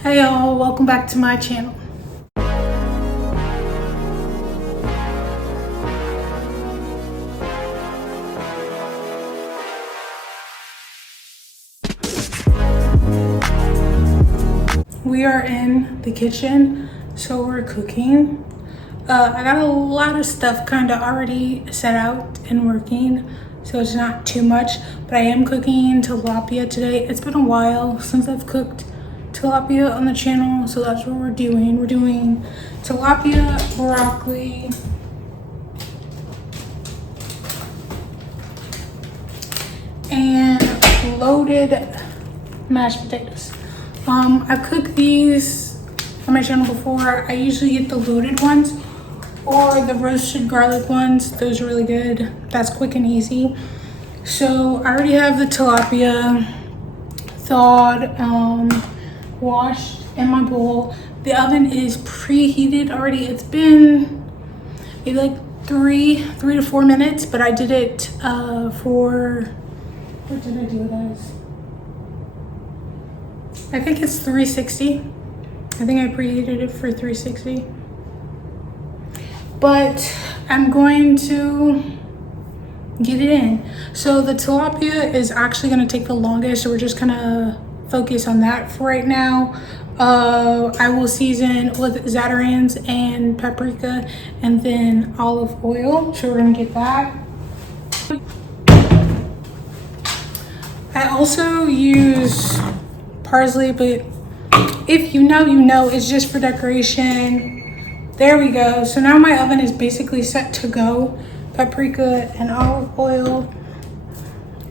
Hey y'all, welcome back to my channel. We are in the kitchen, so we're cooking. I got a lot of stuff kind of already set out and working, so it's not too much, but I am cooking tilapia today. It's been a while since I've cooked tilapia on the channel, so that's what we're doing. We're doing tilapia, broccoli, and loaded mashed potatoes. I've cooked these on my channel before. I usually get the loaded ones or the roasted garlic ones. Those are really good. That's quick and easy. So I already have the tilapia thawed, washed in my bowl. The oven is preheated already. It's been maybe like three to 4 minutes, but I did it for, what did I do it as? I think it's 360. I think I preheated it for 360. But I'm going to get it in. So the tilapia is actually going to take the longest, so we're just going to focus on that for right now. I will season with zatarans and paprika and then olive oil. So we're going to get that. I also use parsley, but if you know, you know, it's just for decoration. There we go. So now my oven is basically set to go. Paprika and olive oil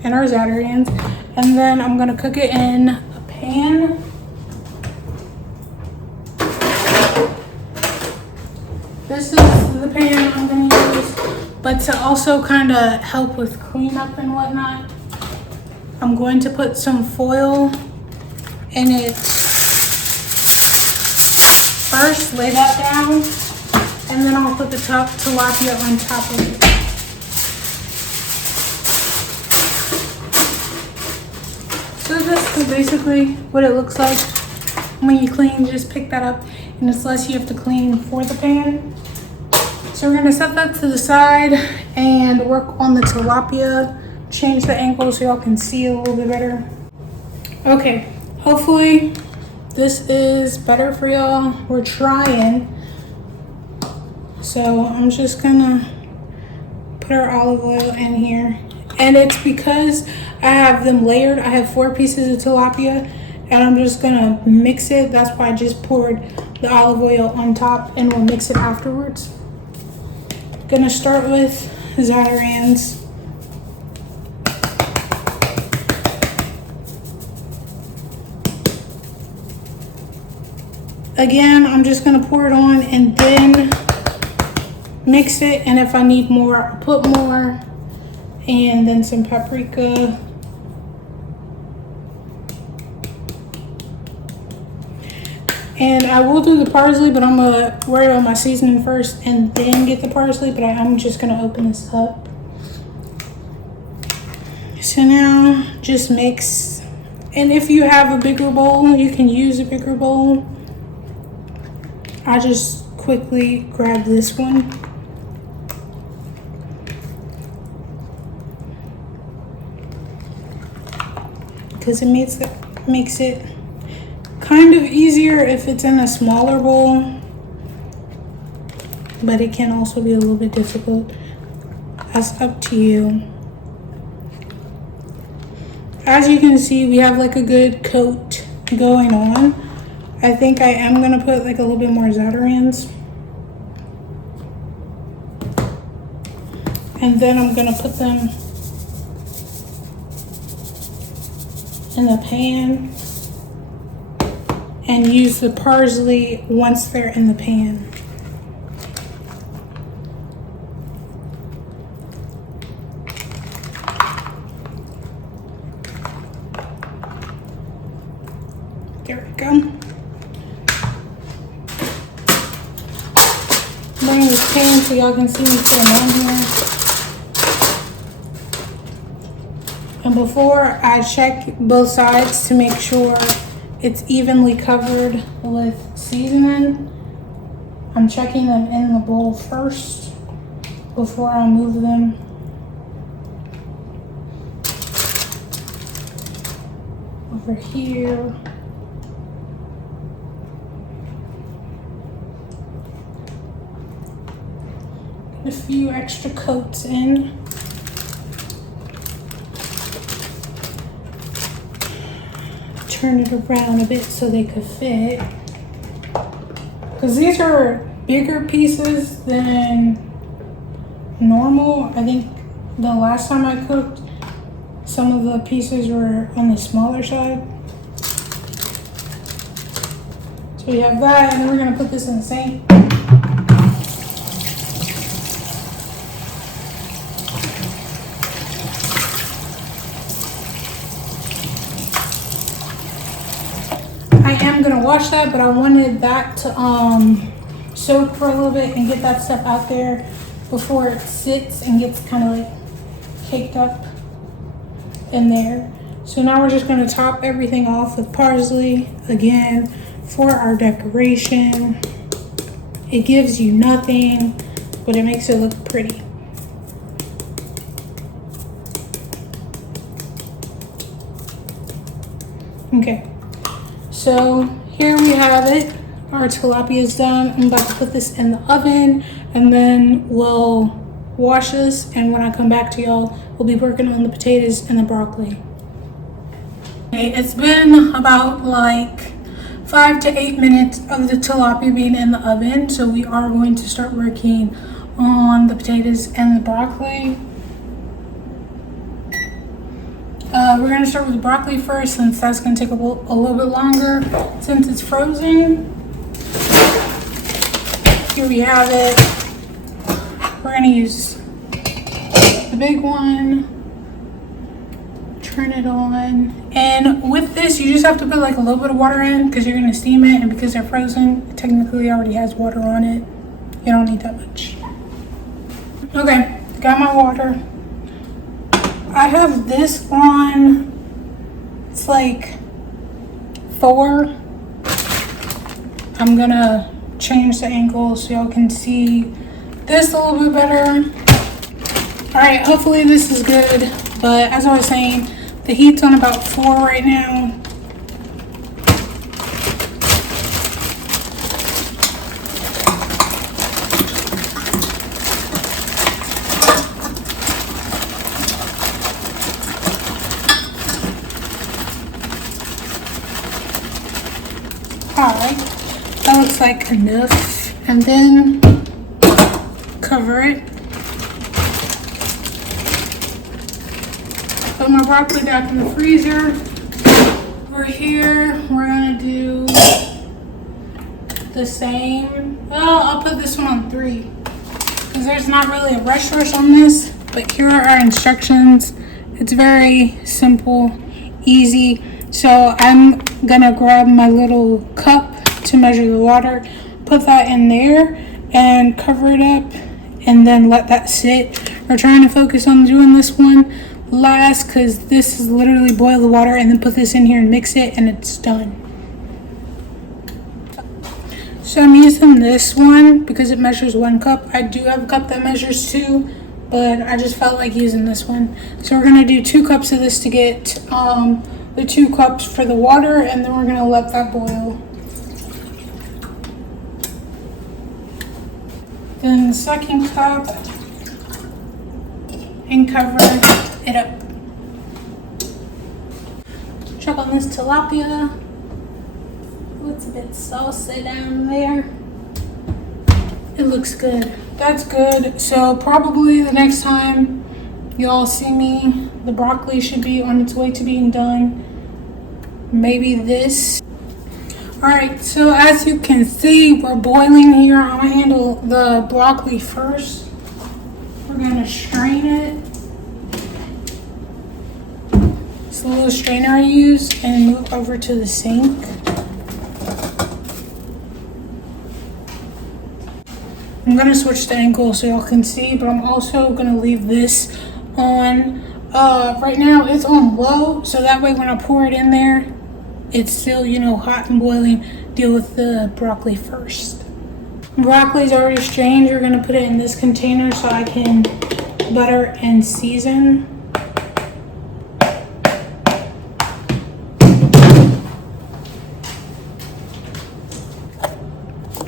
and our zatarans, and then I'm gonna cook it in a pan. This is the pan I'm gonna use, but to also kind of help with cleanup and whatnot, I'm going to put some foil in it first, lay that down, and then I'll put the tilapia on top of it. So this is basically what it looks like when you clean. Just pick that up, and it's less you have to clean for the pan. So we're gonna set that to the side and work on the tilapia, change the angle so y'all can see a little bit better. Okay, hopefully this is better for y'all. We're trying. So I'm just gonna put our olive oil in here. And it's because I have them layered. I have 4 pieces of tilapia and I'm just gonna mix it. That's why I just poured the olive oil on top, and we'll mix it afterwards. Gonna start with zatarans. Again, I'm just gonna pour it on and then mix it, and if I need more, I'll put more, and then some paprika. And I will do the parsley, but I'm gonna worry about my seasoning first and then get the parsley, but I'm just gonna open this up. So now just mix, and if you have a bigger bowl, you can use a bigger bowl. I just quickly grab this one. Because it makes it kind of easier if it's in a smaller bowl, but it can also be a little bit difficult. That's up to you. As you can see, we have like a good coat going on. I think I am gonna put like a little bit more zatarans. And then I'm gonna put them in the pan and use the parsley once they're in the pan. There we go. Bring this pan so y'all can see me putting on here. And before I check both sides to make sure it's evenly covered with seasoning. I'm checking them in the bowl first before I move them. Over here. Get a few extra coats in. Turn it around a bit so they could fit. Because these are bigger pieces than normal. I think the last time I cooked, some of the pieces were on the smaller side. So we have that, and then we're gonna put this in the sink. I am gonna wash that, but I wanted that to soak for a little bit and get that stuff out there before it sits and gets kind of like caked up in there. So now we're just gonna top everything off with parsley again for our decoration. It gives you nothing, but it makes it look pretty. Okay. So here we have it. Our tilapia is done. I'm about to put this in the oven and then we'll wash this. And when I come back to y'all, we'll be working on the potatoes and the broccoli. Okay, it's been about like 5 to 8 minutes of the tilapia being in the oven. So we are going to start working on the potatoes and the broccoli. We're going to start with the broccoli first since that's going to take a little bit longer since it's frozen. Here we have it. We're going to use the big one. Turn it on. And with this, you just have to put like a little bit of water in because you're going to steam it. And because they're frozen, it technically already has water on it. You don't need that much. Okay, got my water. I have this on, it's like 4. I'm gonna change the angle so y'all can see this a little bit better. All right, hopefully this is good. But as I was saying, the heat's on about 4 right now. Alright, that looks like enough. And then cover it. Put my broccoli back in the freezer. Over here, we're gonna do the same. Well, I'll put this one on 3 because there's not really a rush on this, but here are our instructions. It's very simple, easy. So I'm gonna grab my little cup to measure the water, put that in there and cover it up and then let that sit. We're trying to focus on doing this one last because this is literally boil the water and then put this in here and mix it and it's done. So I'm using this one because it measures 1 cup. I do have a cup that measures 2, but I just felt like using this one. So we're gonna do 2 cups of this to get the 2 cups for the water, and then we're gonna let that boil. Then the second cup and cover it up. Check on this tilapia. Oh, it's a bit saucy down there. It looks good. That's good. So probably the next time y'all see me, the broccoli should be on its way to being done. Maybe this. Alright, so as you can see, we're boiling here. I'm gonna handle the broccoli first. We're gonna strain it. It's a little strainer I use and move over to the sink. I'm gonna switch the angle so y'all can see, but I'm also gonna leave this on. Right now it's on low, so that way when I pour it in there, it's still, you know, hot and boiling, deal with the broccoli first. Broccoli's already strained. We're gonna put it in this container so I can butter and season.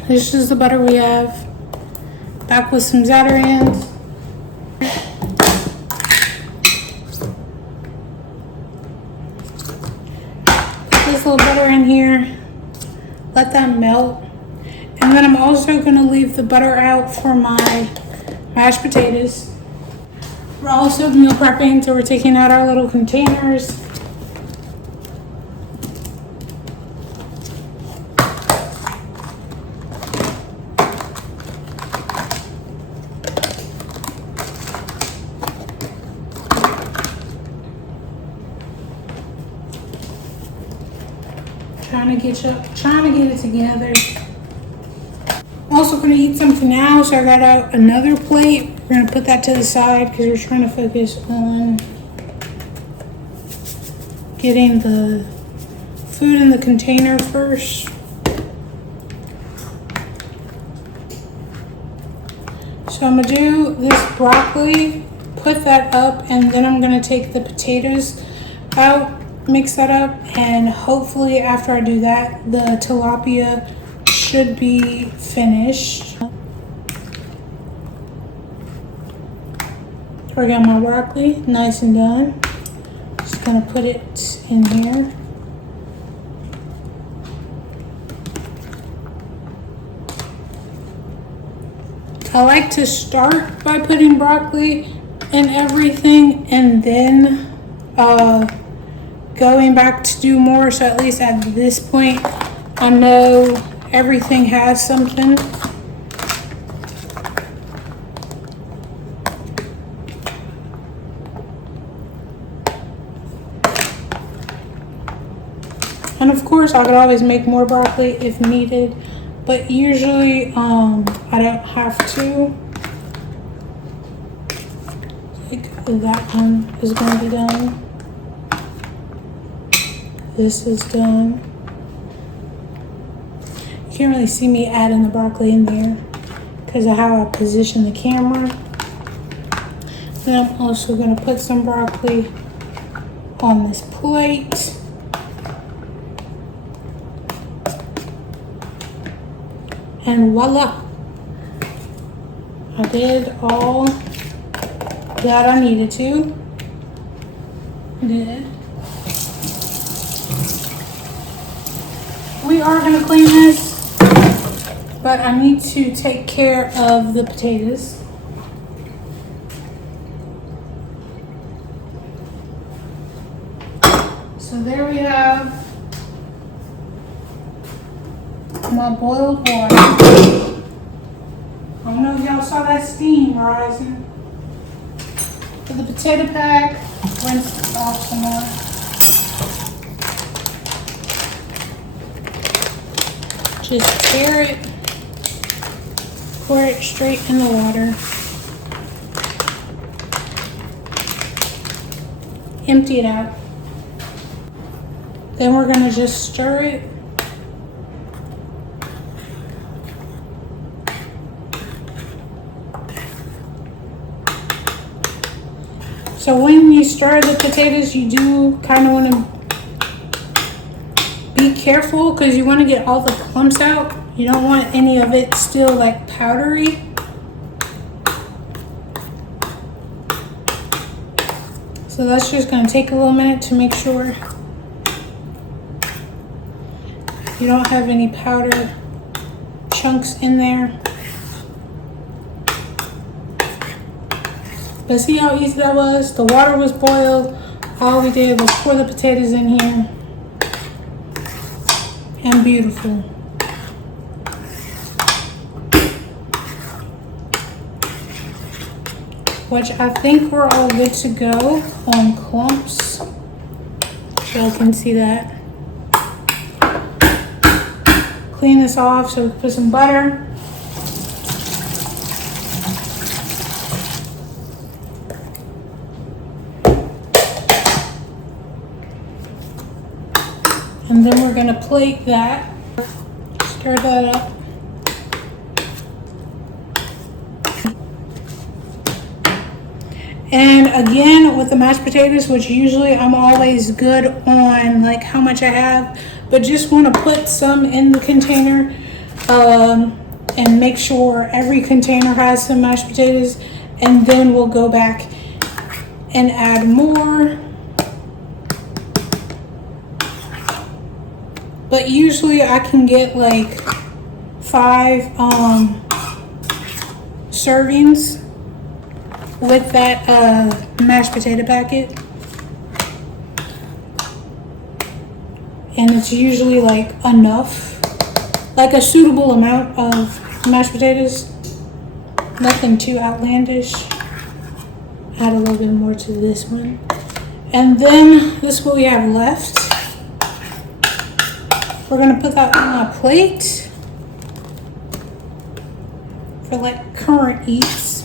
This is the butter we have. Back with some Zatarain's. Put this little butter in here. Let that melt. And then I'm also gonna leave the butter out for my mashed potatoes. We're also meal prepping, so we're taking out our little containers. Trying to get it together. I'm also gonna eat something now, so I got out another plate. We're gonna put that to the side because we're trying to focus on getting the food in the container first. So I'm gonna do this broccoli, put that up, and then I'm gonna take the potatoes out, mix that up, and hopefully after I do that, the tilapia should be finished. I got my broccoli nice and done. Just gonna put it in here. I like to start by putting broccoli and everything and then going back to do more, so at least at this point I know everything has something. And of course I could always make more broccoli if needed, but usually I don't have to. Like that one is going to be done. This is done. You can't really see me adding the broccoli in there because of how I position the camera. Then I'm also going to put some broccoli on this plate. And voila! I did all that I needed to. We are going to clean this, but I need to take care of the potatoes. So there we have my boiled water. I don't know if y'all saw that steam rising. For the potato pack, rinse it off some more. Just tear it, pour it straight in the water. Empty it out. Then we're gonna just stir it. So when you stir the potatoes, you do kind of want to be careful because you want to get all the clumps out. You don't want any of it still like powdery. So that's just going to take a little minute to make sure you don't have any powder chunks in there. But see how easy that was? The water was boiled. All we did was pour the potatoes in here. And beautiful. Which I think we're all good to go on clumps. So you can see that. Clean this off so we can put some butter. And then gonna plate that, stir that up. And again, with the mashed potatoes, which usually I'm always good on like how much I have, but just want to put some in the container and make sure every container has some mashed potatoes, and then we'll go back and add more. But usually I can get like 5 servings with that mashed potato packet, and it's usually like enough, like a suitable amount of mashed potatoes, nothing too outlandish. Add a little bit more to this one, and then this is what we have left. We're gonna put that on a plate for like current eats.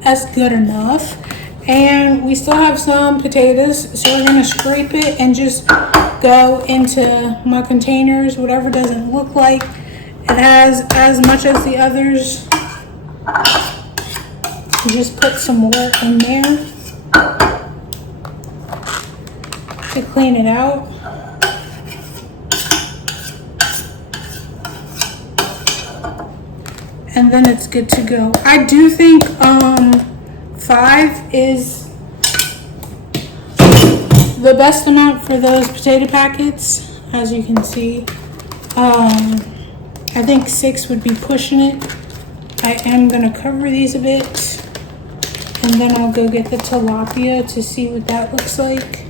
That's good enough. And we still have some potatoes, so we're gonna scrape it and just go into my containers. Whatever doesn't look like it has as much as the others, just put some more in there to clean it out. And then it's good to go. I do think 5 is the best amount for those potato packets, as you can see. I think 6 would be pushing it. I am gonna cover these a bit, and then I'll go get the tilapia to see what that looks like.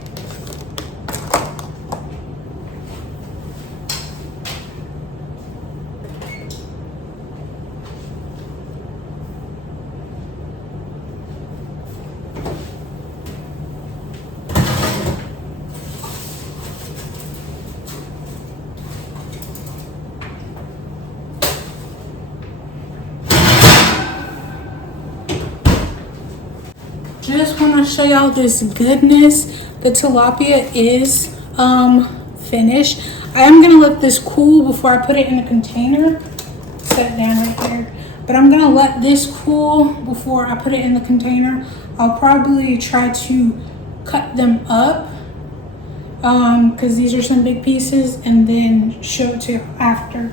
Just want to show y'all this goodness. The tilapia is finished. I am gonna let this cool before I put it in a container. Set it down right here. But I'm gonna let this cool before I put it in the container. I'll probably try to cut them up because these are some big pieces, and then show it to you after.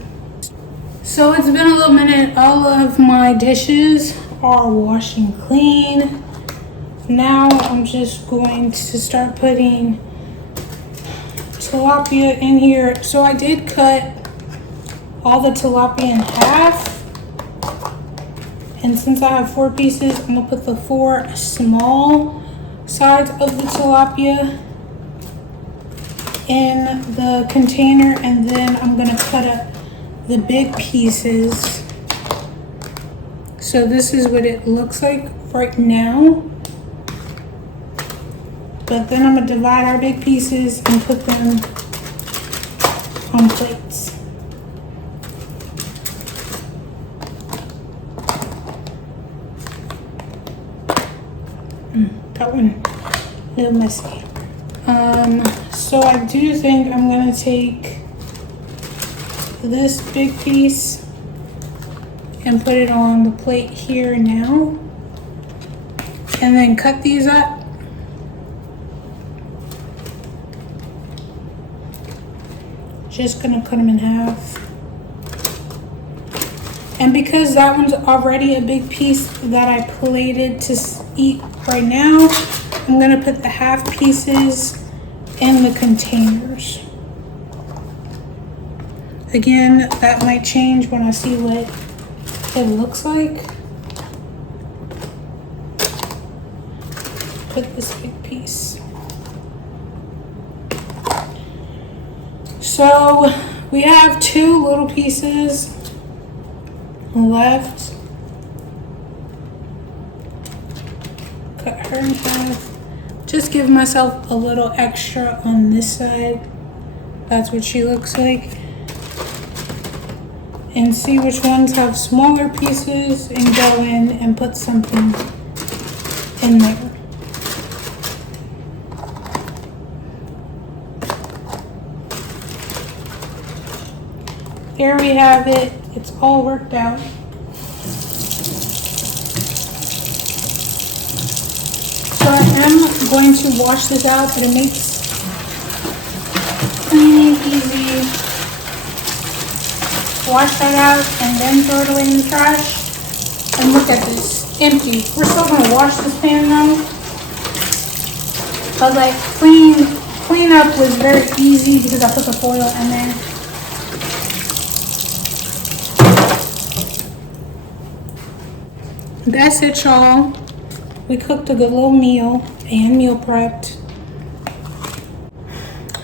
So it's been a little minute. All of my dishes are washed and clean. Now I'm just going to start putting tilapia in here. So I did cut all the tilapia in half. And since I have 4 pieces, I'm gonna put the 4 small sides of the tilapia in the container, and then I'm gonna cut up the big pieces. So this is what it looks like right now. But then I'm gonna divide our big pieces and put them on plates. That one a little messy. So I do think I'm gonna take this big piece and put it on the plate here now, and then cut these up. Just gonna cut them in half. And because that one's already a big piece that I plated to eat right now, I'm gonna put the half pieces in the containers. Again, that might change when I see what it looks like. Put this big piece. So we have 2 little pieces left. Cut her in half. Just give myself a little extra on this side. That's what she looks like. And see which ones have smaller pieces and go in and put something in there. here we have it. It's all worked out. So I am going to wash this out, but it makes clean and easy. Wash that out and then throw it away in the trash. And look at this, empty. We're still gonna wash this pan though. But like clean up was very easy because I put the foil in there. That's it, y'all. We cooked a good little meal and meal prepped.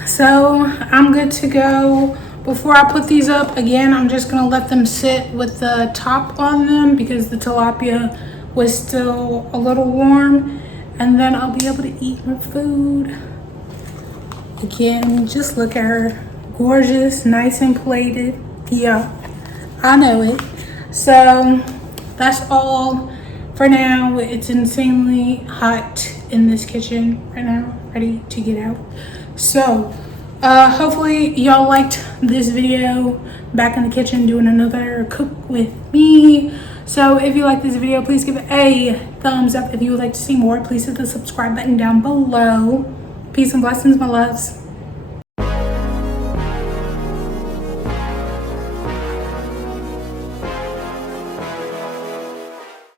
So I'm good to go. Before I put these up, again, I'm just gonna let them sit with the top on them because the tilapia was still a little warm, and then I'll be able to eat my food. Again, just look at her. Gorgeous, nice and plated. Yeah, I know it. So that's all for now. It's insanely hot in this kitchen right now, ready to get out. So hopefully y'all liked this video, back in the kitchen doing another cook with me. So if you like this video, please give it a thumbs up. If you would like to see more, please hit the subscribe button down below. Peace and blessings, my loves.